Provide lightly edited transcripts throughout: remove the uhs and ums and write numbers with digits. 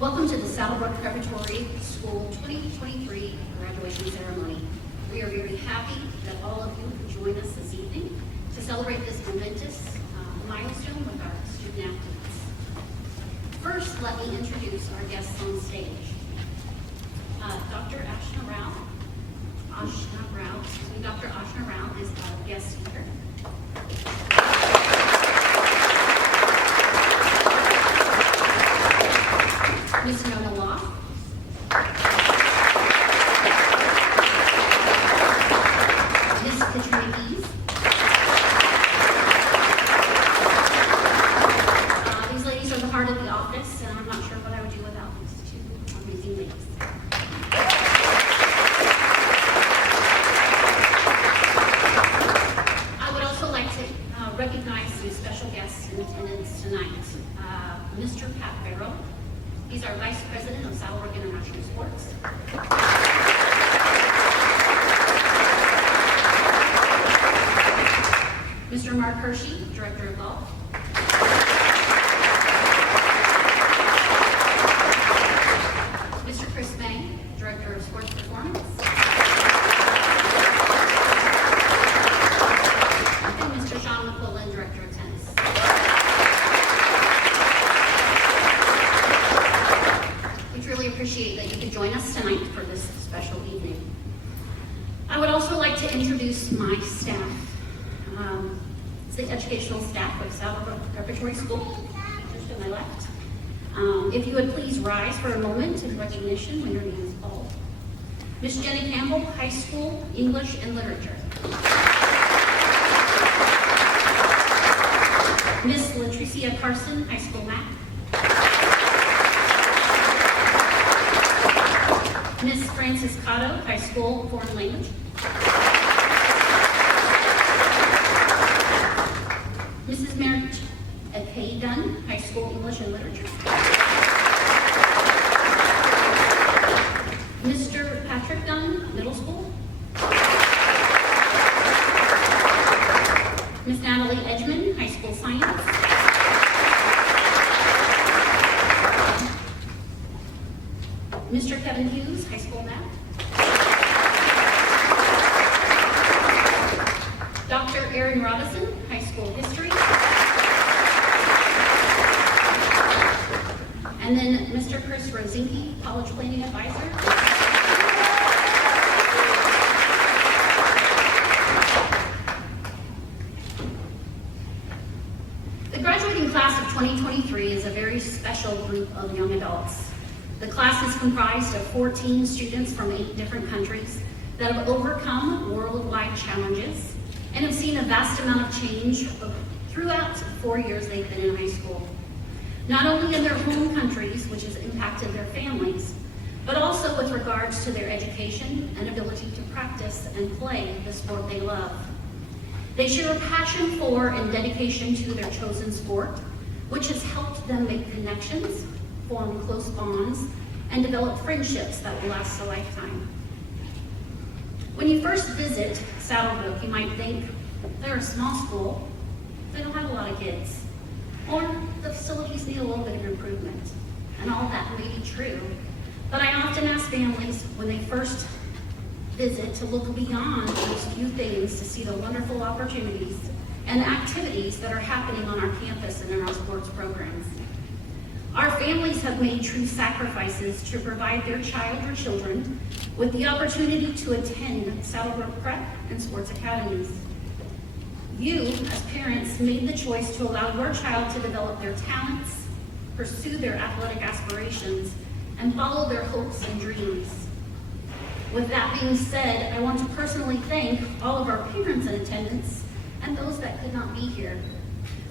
Welcome to the Saddlebrook Preparatory School 2023 graduation ceremony. We are very happy that all of you could join us this evening to celebrate this momentous milestone with our student athletes. First, let me introduce our guests on stage. Dr. Ashna Rao is our guest speaker. Ms. Nona Law. Ms. Katrina Ease. These ladies are the heart of the office, and I'm not sure what I would do without these two amazing ladies. I would also like to recognize some special guests in attendance tonight. Mr. Pat Barrow. He's our Vice President of Saddlebrook International Sports. Mr. Mark Hershey, Director of Golf. Mr. Chris May, Director of Sports Performance. And Mr. Sean McQuillan, Director of Tennis. Really appreciate that you could join us tonight for this special evening. I would also like to introduce my staff. It's the educational staff of Saddlebrook Preparatory School, just to my left. If you would please rise for a moment in recognition when your name is called. Miss Jenny Campbell, High School, English and Literature. Miss Latricia Carson, High School Math. Miss Frances Cotto, High School, Foreign Language. Mrs. Merritt Kay Dunn, High School, English and Literature. Mr. Patrick Dunn, Middle School. Miss Natalie Edgman, High School Science. Mr. Kevin Hughes, High School Math. Dr. Erin Robinson, High School History. And then Mr. Chris Rosinski, College Planning Advisor. The graduating class of 2023 is a very special group of young adults. The class is comprised of 14 students from 8 different countries that have overcome worldwide challenges and have seen a vast amount of change throughout the 4 years they've been in high school. Not only in their home countries, which has impacted their families, but also with regards to their education and ability to practice and play the sport they love. They share a passion for and dedication to their chosen sport, which has helped them make connections, form close bonds, and develop friendships that will last a lifetime. When you first visit Saddlebrook, you might think they're a small school, they don't have a lot of kids, or the facilities need a little bit of improvement. And all that may be true, but I often ask families when they first visit to look beyond those few things to see the wonderful opportunities and activities that are happening on our campus and in our sports programs. Our families have made true sacrifices to provide their child or children with the opportunity to attend Saddlebrook Prep and sports academies. You, as parents, made the choice to allow your child to develop their talents, pursue their athletic aspirations, and follow their hopes and dreams. With that being said, I want to personally thank all of our parents in attendance and those that could not be here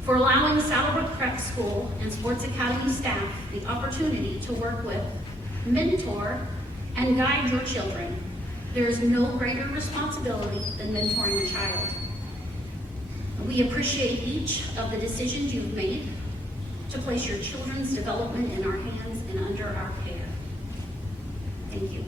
for allowing Saddlebrook Prep School and Sports Academy staff the opportunity to work with, mentor, and guide your children. There is no greater responsibility than mentoring a child. We appreciate each of the decisions you've made to place your children's development in our hands and under our care. Thank you.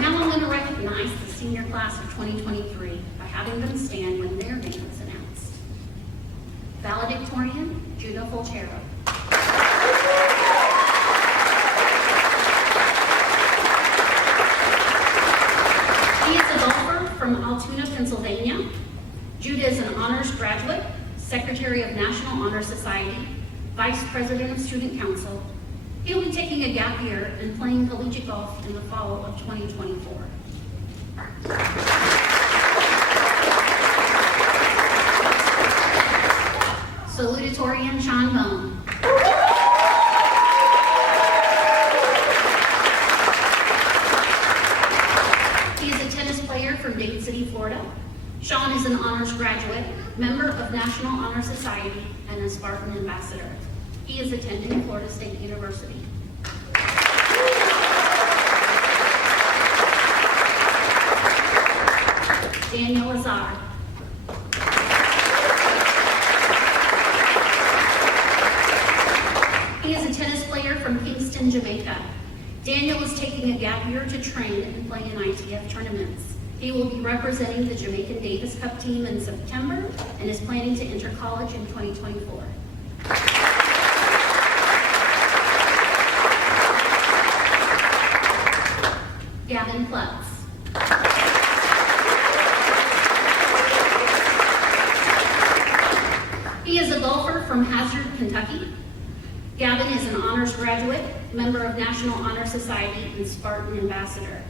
Now I'm going to recognize the senior class of 2023 by having them stand when their name is announced. Valedictorian, Judah Folchero. He is a golfer from Altoona, Pennsylvania. Judah is an honors graduate, Secretary of National Honor Society, Vice President of Student Council. He will be taking a gap year and playing collegiate golf in the fall of 2024. Salutatorian Sean Bone. He is a tennis player from Dade City, Florida. Sean is an honors graduate, member of National Honor Society, and a Spartan ambassador. He is attending Florida State University. Daniel Azar. He is a tennis player from Kingston, Jamaica. Daniel is taking a gap year to train and play in ITF tournaments. He will be representing the Jamaican Davis Cup team in September and is planning to enter college in 2024. Gavin Plutz. He is a golfer from Hazard, Kentucky. Gavin is an honors graduate, member of National Honor Society, and Spartan ambassador.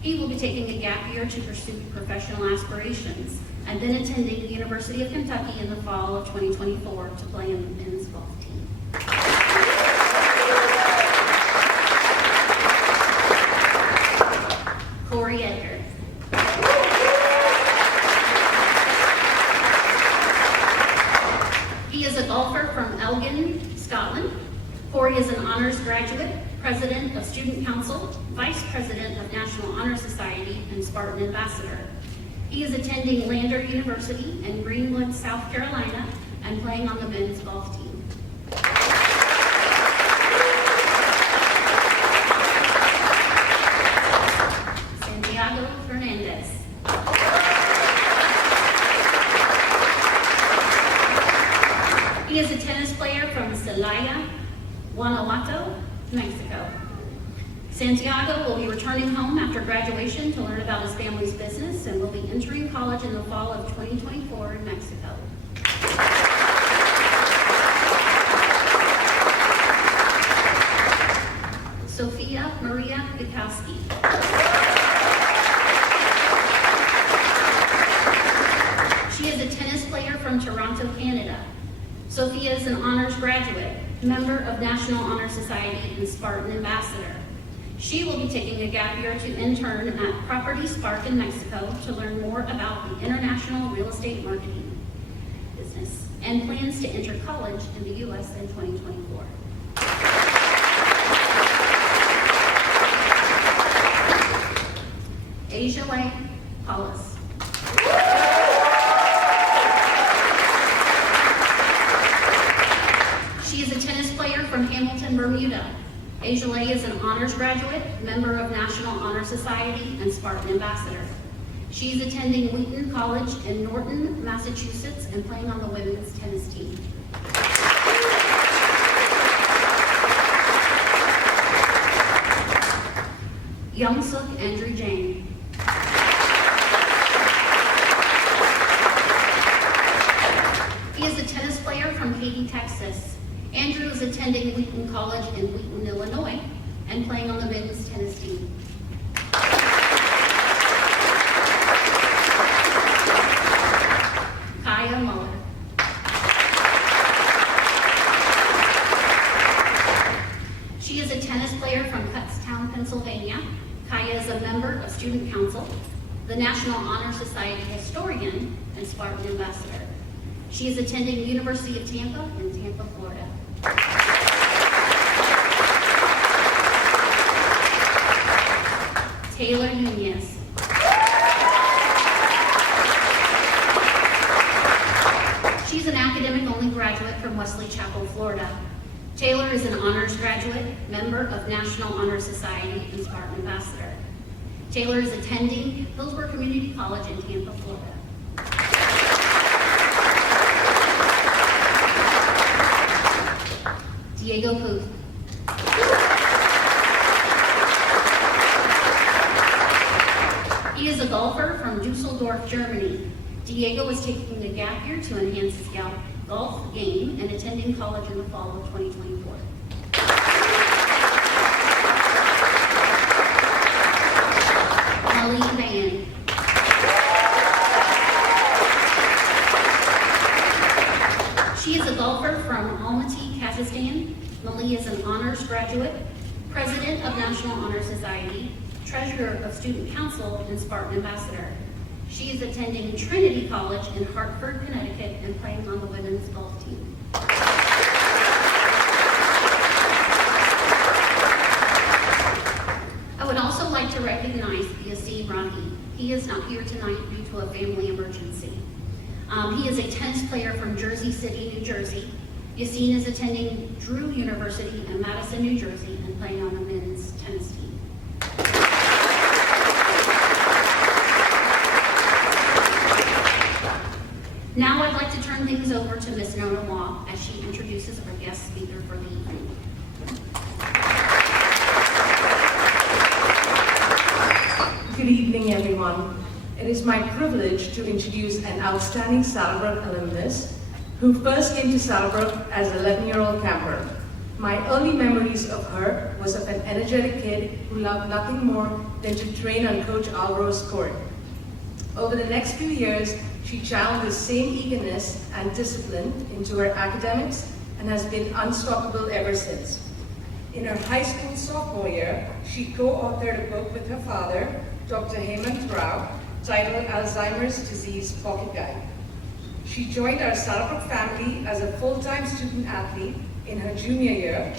He will be taking a gap year to pursue professional aspirations and then attending the University of Kentucky in the fall of 2024 to play in the men's golf team. Corey Edgar. He is a golfer from Elgin, Scotland. Corey is an honors graduate, president of Student Council, vice president of National Honor Society, and Spartan ambassador. He is attending Lander University in Greenwood, South Carolina, and playing on the men's golf team. Santiago Fernandez. He is a tennis player from Celaya, Guanajuato, Mexico. Santiago will be returning home after graduation to learn about his family's business and will be entering college in the fall of 2024 in Mexico. Sophia Maria Bukowski. She is a tennis player from Toronto, Canada. Sophia is an honors graduate, member of National Honor Society, and Spartan ambassador. She will be taking a gap year to intern at Property Spark in Mexico to learn more about the international real estate marketing business and plans to enter college in the U.S. in 2024. Asia Lay Paulus. She is a tennis player from Hamilton, Bermuda. Asia Lay is an honors graduate, member of National Honor Society, and Spartan ambassador. She is attending Wheaton College in Norton, Massachusetts, and playing on the women's tennis team. Youngsuk Andrew Jane. He is a tennis player from Katy, Texas. Andrew is attending Wheaton College in Wheaton, Illinois, and playing on the men's tennis team. Kaya Muller. She is a tennis player from Kutztown, Pennsylvania. Kaya is a member of Student Council, the National Honor Society historian, and Spartan ambassador. She is attending the University of Tampa in Tampa, Florida. Taylor Nunez. She's an academic-only graduate from Wesley Chapel, Florida. Taylor is an honors graduate, member of National Honor Society, and Spartan ambassador. Taylor is attending Hillsborough Community College in Tampa, Florida. Diego Puth. He is a golfer from Dusseldorf, Germany. Diego is taking a gap year to enhance his golf game and attending college in the fall of 2024. Malene Van. She is a golfer from Almaty, Kazakhstan. Malene is an honors graduate, president of National Honor Society, treasurer of Student Council, and Spartan ambassador. She is attending Trinity College in Hartford, Connecticut, and playing on the women's golf team. I would also like to recognize Yassine Rahi. He is not here tonight due to a family emergency. He is a tennis player from Jersey City, New Jersey. Yassine is attending Drew University in Madison, New Jersey, and playing on the men's tennis team. Now I'd like to turn things over to Ms. Nona Waugh as she introduces our guest speaker for the evening. Good evening, everyone. It is my privilege to introduce an outstanding Saddlebrook alumnus who first came to Saddlebrook as an 11-year-old camper. My early memories of her was of an energetic kid who loved nothing more than to train on Coach Alvaro's court. Over the next few years, she channeled the same eagerness and discipline into her academics and has been unstoppable ever since. In her high school sophomore year, she co-authored a book with her father, Dr. Hemant Rao, titled Alzheimer's Disease Pocket Guide. She joined our Saddlebrook family as a full-time student athlete in her junior year.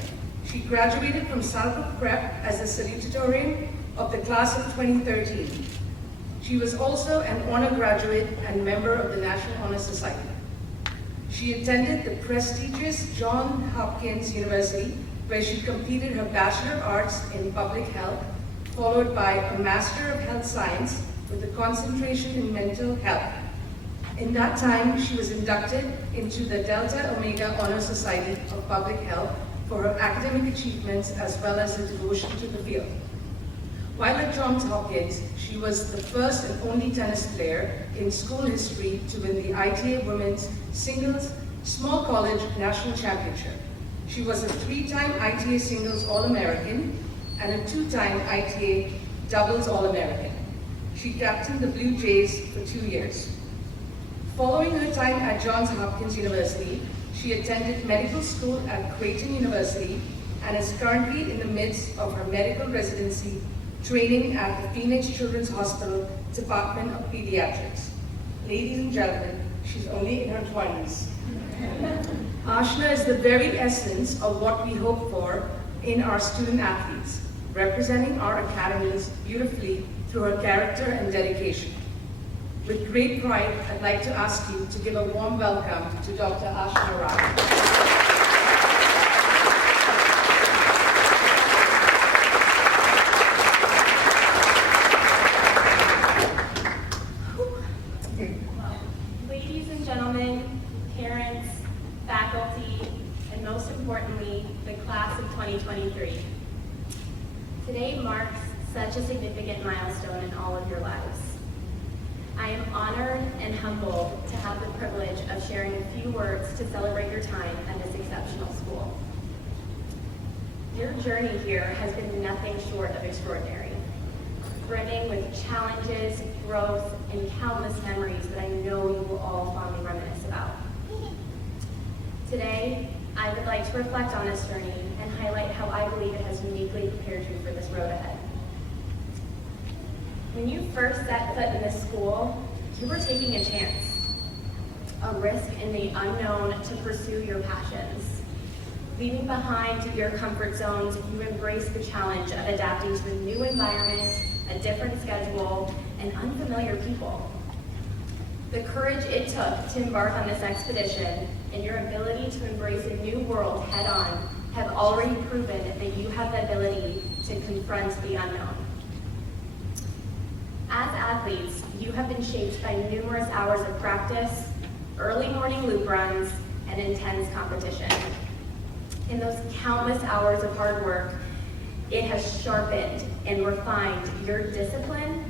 She graduated from Saddlebrook Prep as a salutatorian of the class of 2013. She was also an honor graduate and member of the National Honor Society. She attended the prestigious Johns Hopkins University, where she completed her Bachelor of Arts in Public Health, followed by a Master of Health Science with a concentration in mental health. In that time, she was inducted into the Delta Omega Honor Society of Public Health for her academic achievements as well as her devotion to the field. While at Johns Hopkins, she was the first and only tennis player in school history to win the ITA Women's Singles Small College National Championship. She was a 3-time ITA Singles All-American and a 2-time ITA Doubles All-American. She captained the Blue Jays for 2 years. Following her time at Johns Hopkins University, she attended medical school at Creighton University and is currently in the midst of her medical residency training at the Phoenix Children's Hospital Department of Pediatrics. Ladies and gentlemen, she's only in her 20s. Ashna is the very essence of what we hope for in our student athletes, representing our academies beautifully through her character and dedication. With great pride, I'd like to ask you to give a warm welcome to Dr. Ashna Rao. Ladies and gentlemen, parents, faculty, and most importantly, the class of 2023. Today marks such a significant milestone in all of your lives. I am honored and humbled to have the privilege of sharing a few words to celebrate your time at this exceptional school. Your journey here has been nothing short of extraordinary, brimming with challenges, growth, and countless memories that I know you will all fondly reminisce about. Today, I would like to reflect on this journey and highlight how I believe it has uniquely prepared you for this road ahead. When you first set foot in this school, you were taking a chance, a risk in the unknown to pursue your passions. Leaving behind your comfort zones, you embraced the challenge of adapting to a new environment, a different schedule, and unfamiliar people. The courage it took to embark on this expedition and your ability to embrace a new world head-on have already proven that you have the ability to confront the unknown. As athletes, you have been shaped by numerous hours of practice, early morning loop runs, and intense competition. In those countless hours of hard work, it has sharpened and refined your discipline,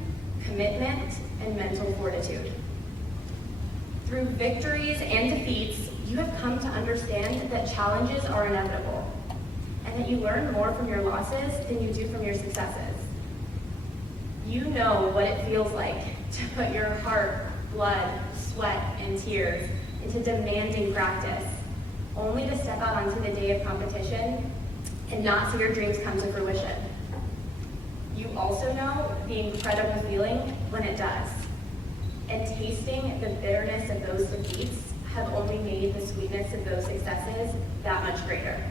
commitment, and mental fortitude. Through victories and defeats, you have come to understand that challenges are inevitable, and that you learn more from your losses than you do from your successes. You know what it feels like to put your heart, blood, sweat, and tears into demanding practice, only to step out onto the day of competition and not see your dreams come to fruition. You also know the incredible feeling when it does, and tasting the bitterness of those defeats have only made the sweetness of those successes that much greater.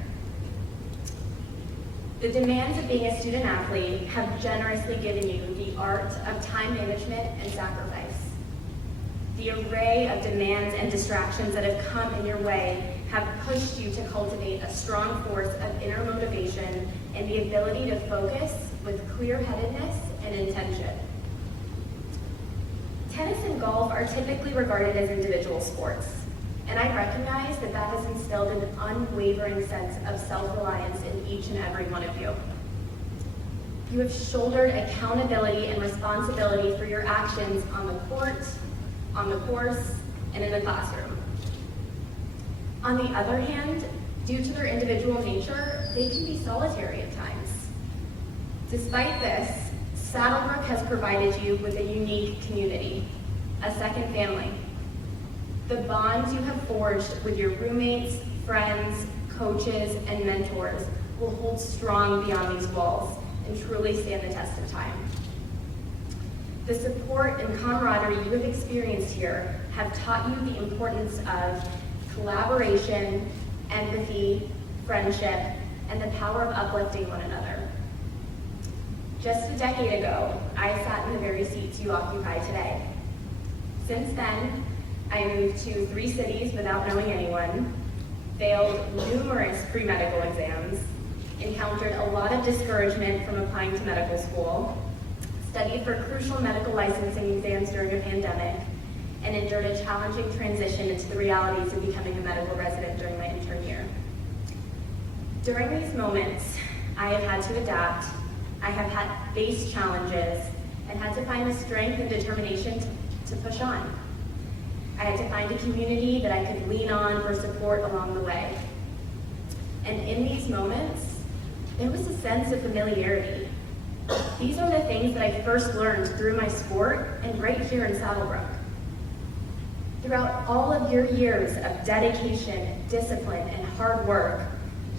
The demands of being a student athlete have generously given you the art of time management and sacrifice. The array of demands and distractions that have come in your way have pushed you to cultivate a strong force of inner motivation and the ability to focus with clear-headedness and intention. Tennis and golf are typically regarded as individual sports, and I recognize that that has instilled an unwavering sense of self-reliance in each and every one of you. You have shouldered accountability and responsibility for your actions on the court, on the course, and in the classroom. On the other hand, due to their individual nature, they can be solitary at times. Despite this, Saddlebrook has provided you with a unique community, a second family. The bonds you have forged with your roommates, friends, coaches, and mentors will hold strong beyond these walls and truly stand the test of time. The support and camaraderie you have experienced here have taught you the importance of collaboration, empathy, friendship, and the power of uplifting one another. Just a decade ago, I sat in the very seats you occupy today. Since then, I moved to 3 cities without knowing anyone, failed numerous pre-medical exams, encountered a lot of discouragement from applying to medical school, studied for crucial medical licensing exams during a pandemic, and endured a challenging transition into the realities of becoming a medical resident during my intern year. During these moments, I have had to adapt, I have had faced challenges, and had to find the strength and determination to push on. I had to find a community that I could lean on for support along the way. And in these moments, there was a sense of familiarity. These are the things that I first learned through my sport and right here in Saddlebrook. Throughout all of your years of dedication, discipline, and hard work,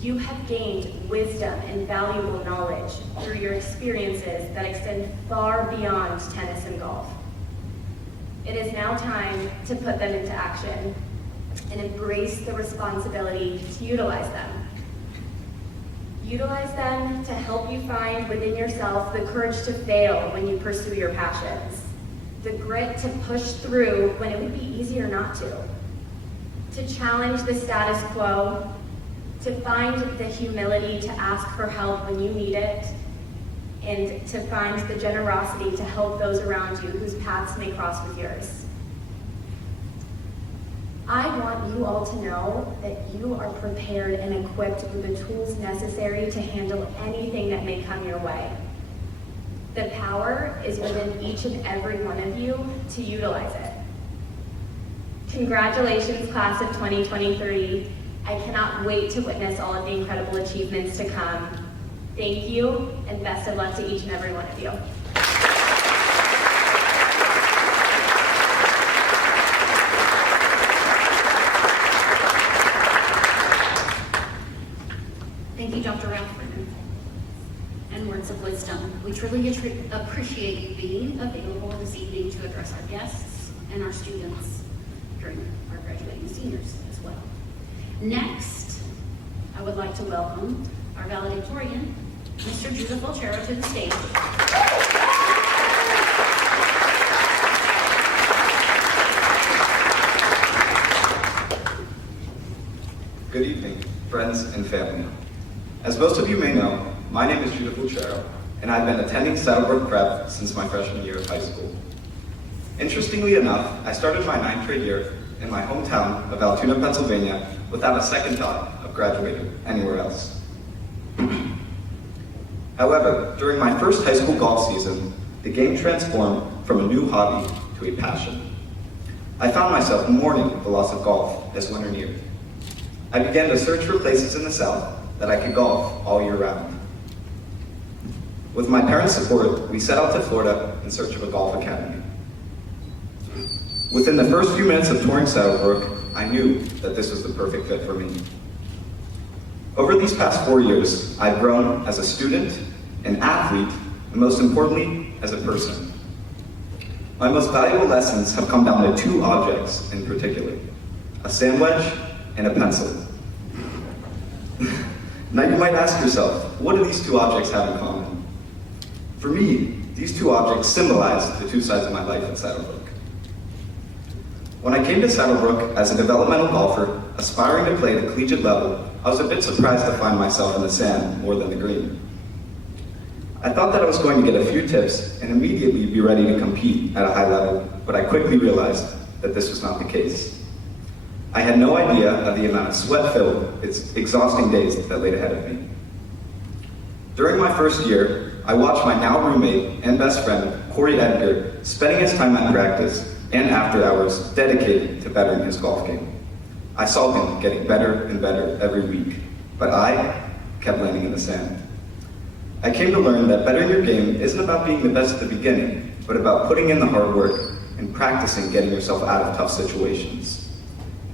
you have gained wisdom and valuable knowledge through your experiences that extend far beyond tennis and golf. It is now time to put them into action and embrace the responsibility to utilize them. Utilize them to help you find within yourself the courage to fail when you pursue your passions, the grit to push through when it would be easier not to challenge the status quo, to find the humility to ask for help when you need it, and to find the generosity to help those around you whose paths may cross with yours. I want you all to know that you are prepared and equipped with the tools necessary to handle anything that may come your way. The power is within each and every one of you to utilize it. Congratulations, class of 2023. I cannot wait to witness all of the incredible achievements to come. Thank you, and best of luck to each and every one of you. Thank you, Dr. Ralph, and words of wisdom. We truly appreciate you being available this evening to address our guests and our students during our graduating seniors as well. Next, I would like to welcome our valedictorian, Mr. Judah Fulchero, to the stage. Good evening, friends and family. As most of you may know, my name is Judah Fulchero, and I've been attending Saddlebrook Prep since my freshman year of high school. Interestingly enough, I started my 9th grade year in my hometown of Altoona, Pennsylvania, without a second thought of graduating anywhere else. However, during my first high school golf season, the game transformed from a new hobby to a passion. I found myself mourning the loss of golf as winter neared. I began to search for places in the South that I could golf all year round. With my parents' support, we set out to Florida in search of a golf academy. Within the first few minutes of touring Saddlebrook, I knew that this was the perfect fit for me. Over these past 4 years, I've grown as a student, an athlete, and most importantly, as a person. My most valuable lessons have come down to 2 objects in particular: a sand wedge and a pencil. Now you might ask yourself, what do these 2 objects have in common? For me, these 2 objects symbolize the 2 sides of my life at Saddlebrook. When I came to Saddlebrook as a developmental golfer, aspiring to play at the collegiate level, I was a bit surprised to find myself in the sand more than the green. I thought that I was going to get a few tips and immediately be ready to compete at a high level, but I quickly realized that this was not the case. I had no idea of the amount of sweat-filled, exhausting days that laid ahead of me. During my first year, I watched my now roommate and best friend, Corey Edgar, spending his time at practice and after hours dedicated to bettering his golf game. I saw him getting better and better every week, but I kept landing in the sand. I came to learn that bettering your game isn't about being the best at the beginning, but about putting in the hard work and practicing getting yourself out of tough situations.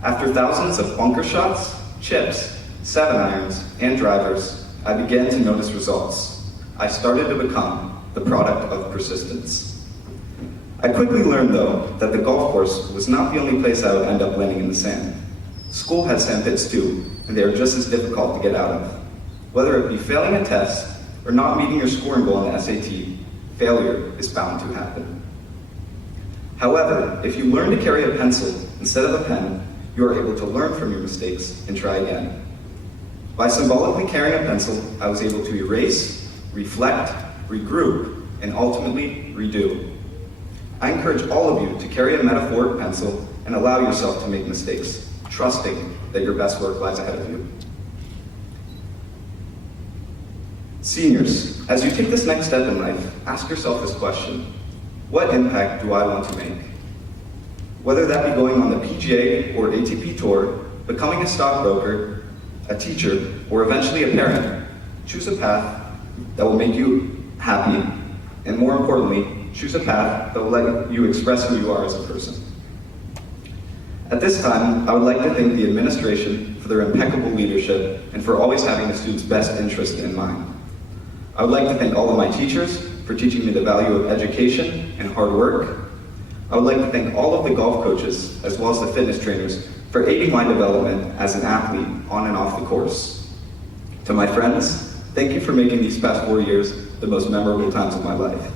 After thousands of bunker shots, chips, 7-irons, and drivers, I began to notice results. I started to become the product of persistence. I quickly learned, though, that the golf course was not the only place I would end up landing in the sand. School has sand pits too, and they are just as difficult to get out of. Whether it be failing a test or not meeting your scoring goal in the SAT, failure is bound to happen. However, if you learn to carry a pencil instead of a pen, you are able to learn from your mistakes and try again. By symbolically carrying a pencil, I was able to erase, reflect, regroup, and ultimately redo. I encourage all of you to carry a metaphoric pencil and allow yourself to make mistakes, trusting that your best work lies ahead of you. Seniors, as you take this next step in life, ask yourself this question: what impact do I want to make? Whether that be going on the PGA or ATP Tour, becoming a stockbroker, a teacher, or eventually a parent, choose a path that will make you happy, and more importantly, choose a path that will let you express who you are as a person. At this time, I would like to thank the administration for their impeccable leadership and for always having the students' best interest in mind. I would like to thank all of my teachers for teaching me the value of education and hard work. I would like to thank all of the golf coaches, as well as the fitness trainers, for aiding my development as an athlete on and off the course. To my friends, thank you for making these past 4 years the most memorable times of my life.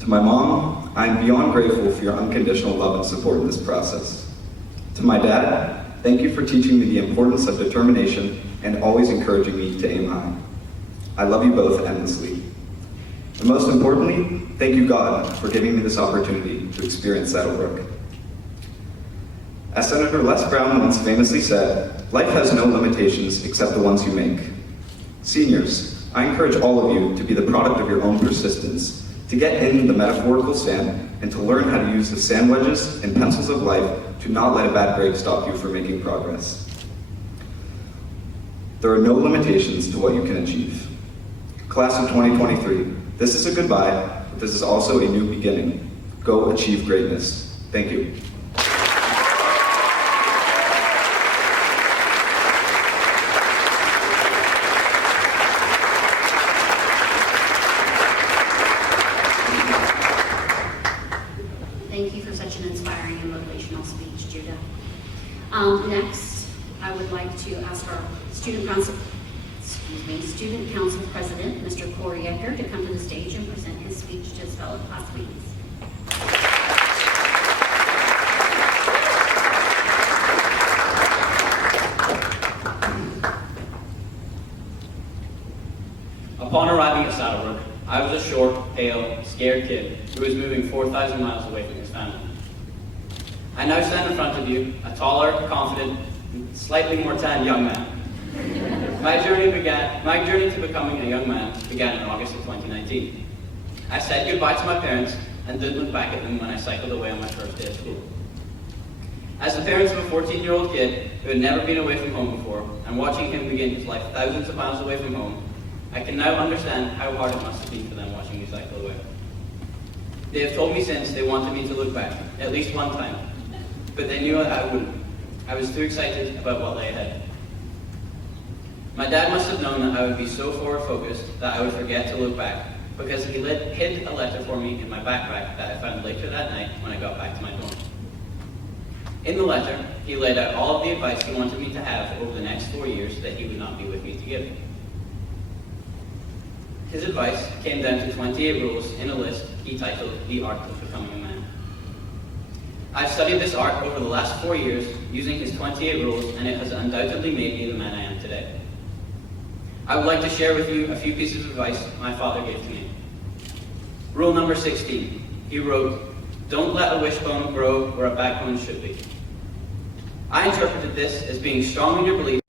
To my mom, I am beyond grateful for your unconditional love and support in this process. To my dad, thank you for teaching me the importance of determination and always encouraging me to aim high. I love you both endlessly. And most importantly, thank you, God, for giving me this opportunity to experience Saddlebrook. As Senator Les Brown once famously said, life has no limitations except the ones you make. Seniors, I encourage all of you to be the product of your own persistence, to get in the metaphorical sand, and to learn how to use the sand wedges and pencils of life to not let a bad grade stop you from making progress. There are no limitations to what you can achieve. Class of 2023, this is a goodbye, but this is also a new beginning. Go achieve greatness. Thank you. Thank you for such an inspiring and motivational speech, Judah. Next, I would like to ask our Student Council President, Mr. Corey Edgar, to come to the stage and present his speech to his fellow classmates. Upon arriving at Saddlebrook, I was a short, pale, scared kid who was moving 4,000 miles away from his family. I now stand in front of you, a taller, confident, slightly more tan young man. My journey to becoming a young man began in August of 2019. I said goodbye to my parents and didn't look back at them when I cycled away on my first day of school. As the parents of a 14-year-old kid who had never been away from home before, and watching him begin his life thousands of miles away from home, I can now understand how hard it must have been for them watching me cycle away. They have told me since they wanted me to look back, at least one time, but they knew I wouldn't. I was too excited about what lay ahead. My dad must have known that I would be so forward-focused that I would forget to look back, because he hid a letter for me in my backpack that I found later that night when I got back to my dorm. In the letter, he laid out all of the advice he wanted me to have over the next 4 years that he would not be with me to give. His advice came down to 28 rules in a list he titled The Art of Becoming a Man. I've studied this art over the last 4 years using his 28 rules, and it has undoubtedly made me the man I am today. I would like to share with you a few pieces of advice my father gave to me. Rule number 16, he wrote, "Don't let a wishbone grow where a backbone should be." I interpreted this as being strong in your belief,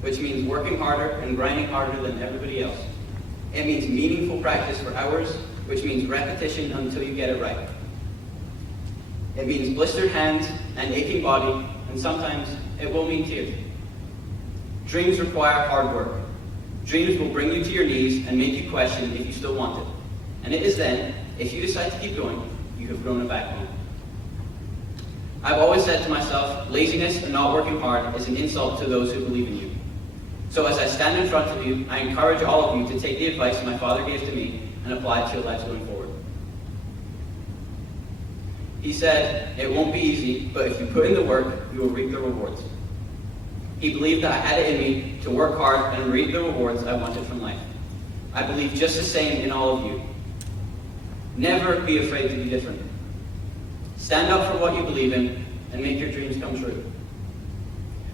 which means working harder and grinding harder than everybody else. It means meaningful practice for hours, which means repetition until you get it right. It means blistered hands and aching body, and sometimes it will mean tears. Dreams require hard work. Dreams will bring you to your knees and make you question if you still want it. And it is then, if you decide to keep going, you have grown a backbone. I've always said to myself, laziness and not working hard is an insult to those who believe in you. So as I stand in front of you, I encourage all of you to take the advice my father gave to me and apply it to your lives going forward. He said, "It won't be easy, but if you put in the work, you will reap the rewards." He believed that I had it in me to work hard and reap the rewards I wanted from life. I believe just the same in all of you. Never be afraid to be different. Stand up for what you believe in and make your dreams come true.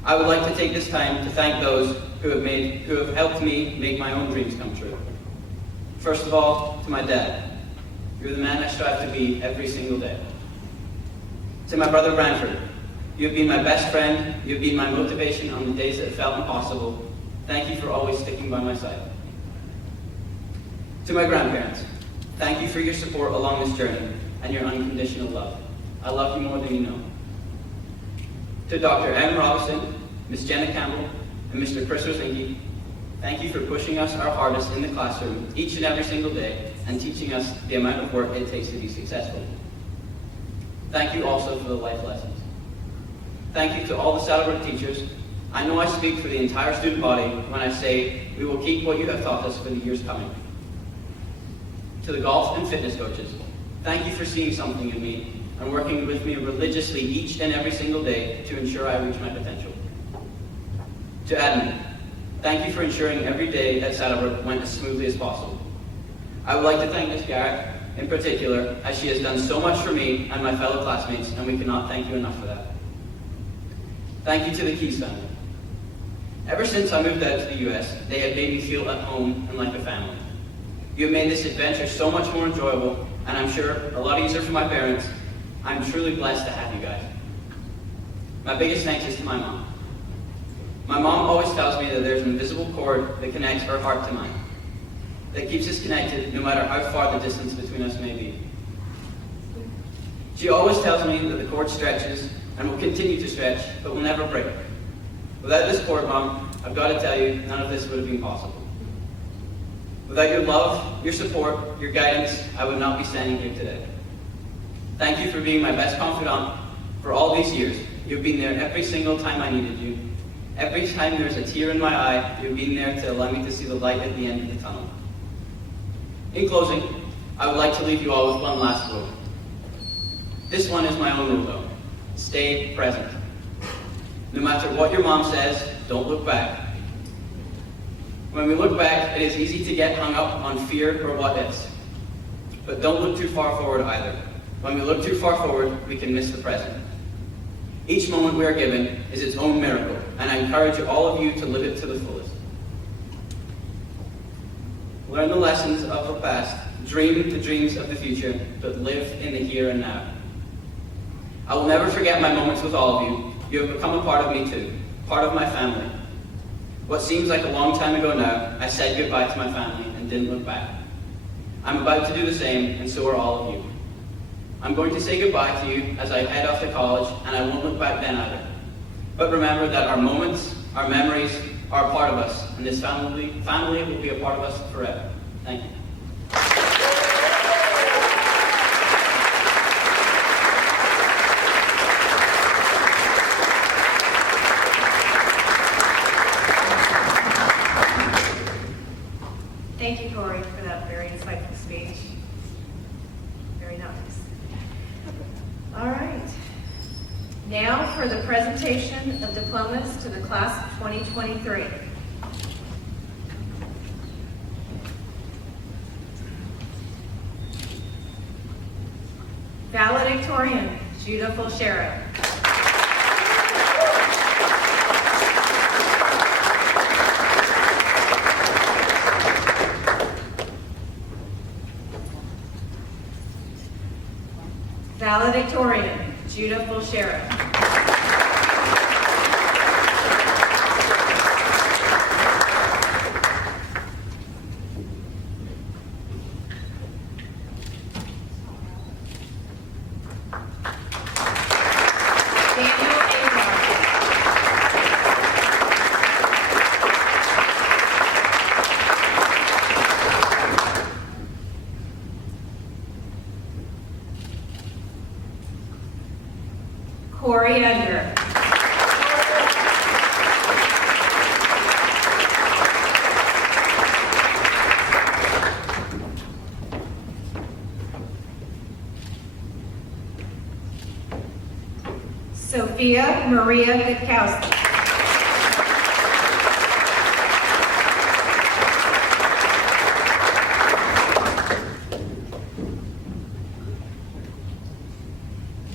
I would like to take this time to thank those who have helped me make my own dreams come true. First of all, to my dad. You're the man I strive to be every single day. To my brother Branford. You have been my best friend. You have been my motivation on the days that felt impossible. Thank you for always sticking by my side. To my grandparents. Thank you for your support along this journey and your unconditional love. I love you more than you know. To Dr. M. Robinson, Ms. Jenna Campbell, and Mr. Chris Rosinski, thank you for pushing us our hardest in the classroom each and every single day and teaching us the amount of work it takes to be successful. Thank you also for the life lessons. Thank you to all the Saddlebrook teachers. I know I speak for the entire student body when I say we will keep what you have taught us for the years coming. To the golf and fitness coaches, thank you for seeing something in me and working with me religiously each and every single day to ensure I reach my potential. To admin, thank you for ensuring every day at Saddlebrook went as smoothly as possible. I would like to thank Ms. Garrett in particular, as she has done so much for me and my fellow classmates, and we cannot thank you enough for that. Thank you to the Keys family. Ever since I moved out to the US, they have made me feel at home and like a family. You have made this adventure so much more enjoyable, and I'm sure a lot easier for my parents. I'm truly blessed to have you guys. My biggest thanks is to my mom. My mom always tells me that there's an invisible cord that connects her heart to mine, that keeps us connected no matter how far the distance between us may be. She always tells me that the cord stretches and will continue to stretch, but will never break. Without this cord, Mom, I've got to tell you, none of this would have been possible. Without your love, your support, your guidance, I would not be standing here today. Thank you for being my best confidant for all these years. You've been there every single time I needed you. Every time there's a tear in my eye, you've been there to allow me to see the light at the end of the tunnel. In closing, I would like to leave you all with one last rule. This one is my own rule though. Stay present. No matter what your mom says, don't look back. When we look back, it is easy to get hung up on fear or what ifs. But don't look too far forward either. When we look too far forward, we can miss the present. Each moment we are given is its own miracle, and I encourage all of you to live it to the fullest. Learn the lessons of the past, dream the dreams of the future, but live in the here and now. I will never forget my moments with all of you. You have become a part of me too, part of my family. What seems like a long time ago now, I said goodbye to my family and didn't look back. I'm about to do the same, and so are all of you. I'm going to say goodbye to you as I head off to college, and I won't look back then either. But remember that our moments, our memories, are a part of us, and this family will be a part of us forever. Thank you. Thank you, Corey, for that very insightful speech. Very nice. All right. Now for the presentation of diplomas to the class of 2023. Valedictorian, Judah Fulshera. Valedictorian, Judah Fulshera. Daniel Agar. Corey Ender. Sophia Maria Gutkowski.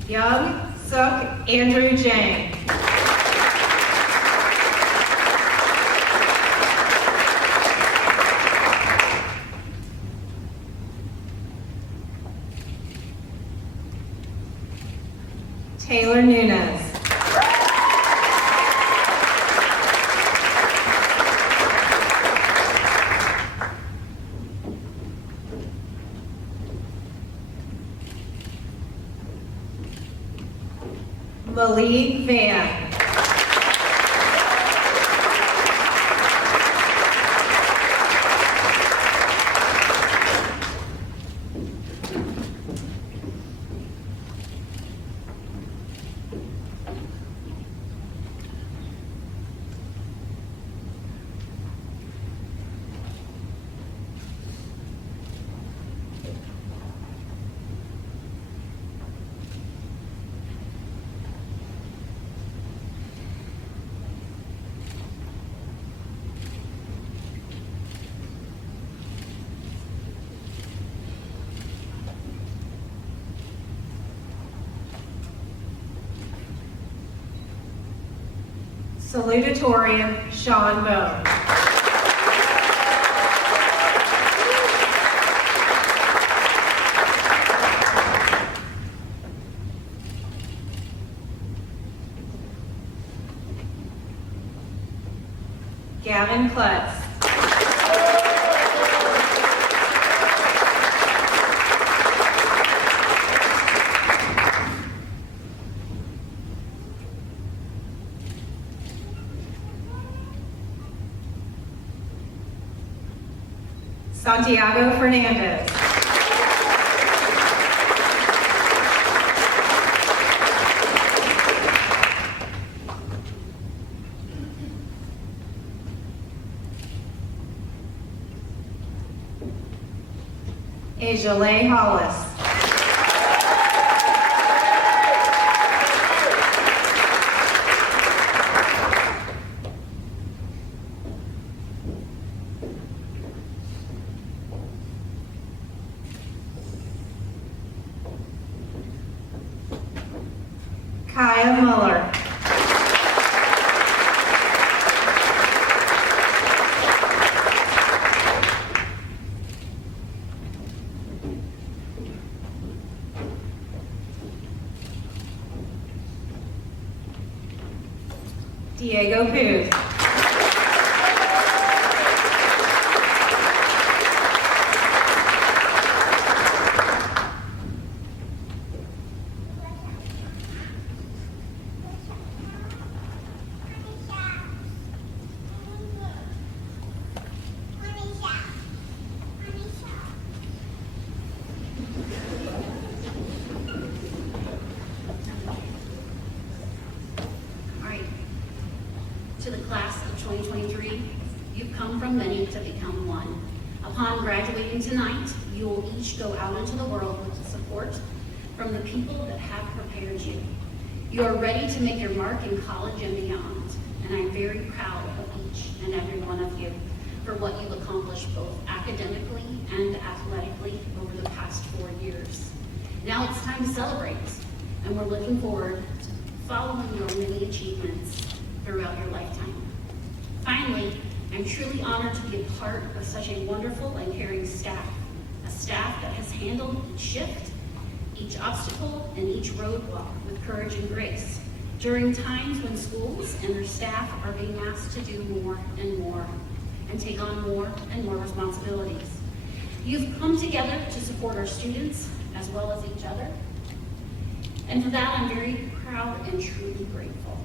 Young Suk Andrew Jang. Taylor Nunez. Malik Van. Salutatorian, Sean Bone. Gavin Klutz. Santiago Fernandez. Ajale Hollis. Kaya Muller. Diego Puz. All right. To the class of 2023, you've come from many to become one. Upon graduating tonight, you will each go out into the world with the support from the people that have prepared you. You are ready to make your mark in college and beyond, and I'm very proud of each and every one of you for what you've accomplished both academically and athletically over the past 4 years. Now it's time to celebrate, and we're looking forward to following your many achievements throughout your lifetime. Finally, I'm truly honored to be a part of such a wonderful and caring staff, a staff that has handled each shift, each obstacle, and each roadblock with courage and grace during times when schools and their staff are being asked to do more and more and take on more and more responsibilities. You've come together to support our students as well as each other, and for that I'm very proud and truly grateful.